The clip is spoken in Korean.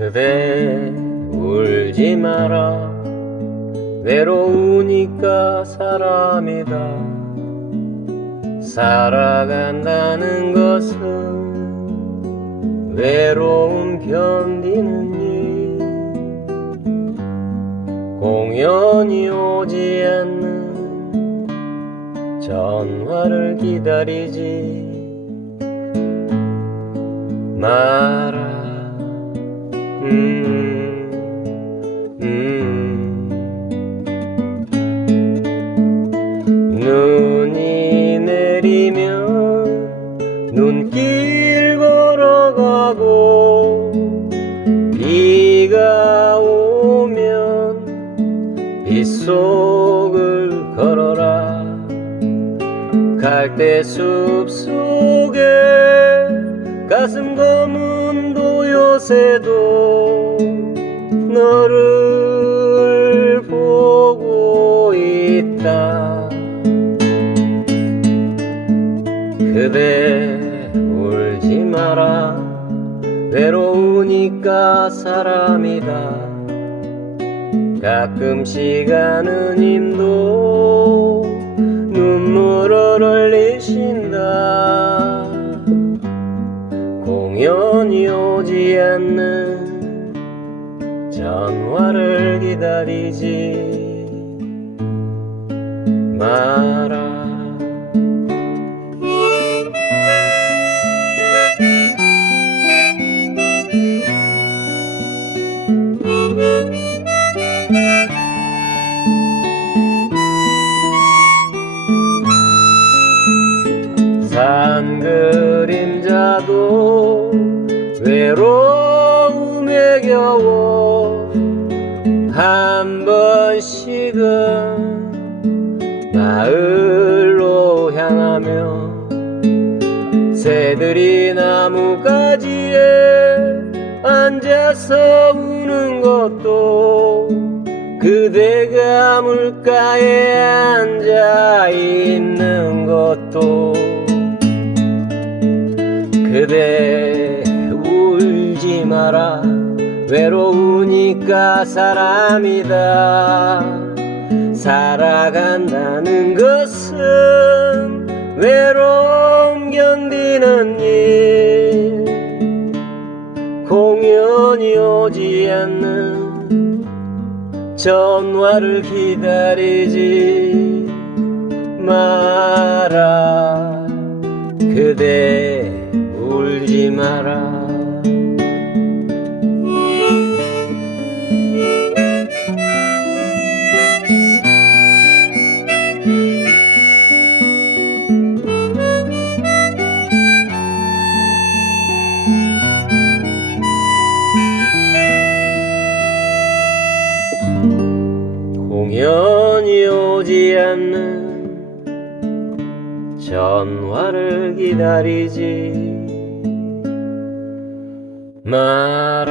그대 울지 마라. 외로우니까 사람이다. 살아간다는 것은 외로움 견디는 일. 공연이 오지 않는 전화를 기다리지 마라 비가 오면 빗속을 걸어라. 갈대 숲 속에 가슴 검은 도요새도 너를 보고 있다. 그대 울지 마라 외로우니까 사람이다. 가끔 시간은 힘도 눈물을 흘리신다. 공연이 오지 않는 전화를 기다리지 그림자도 외로움에 겨워 한 번씩은 마을로 향하며 새들이 나무가지에 앉아서 우는 것도 그대가 물가에 앉아 있는 것도 마라 외로우니까 사람이다. 살아간다는 것은 외로움 견디는 일. 공연이 오지 않는 전화를 기다리지 마라. 그대 울지 마라 공연이 오지 않는 전화를 기다리지 마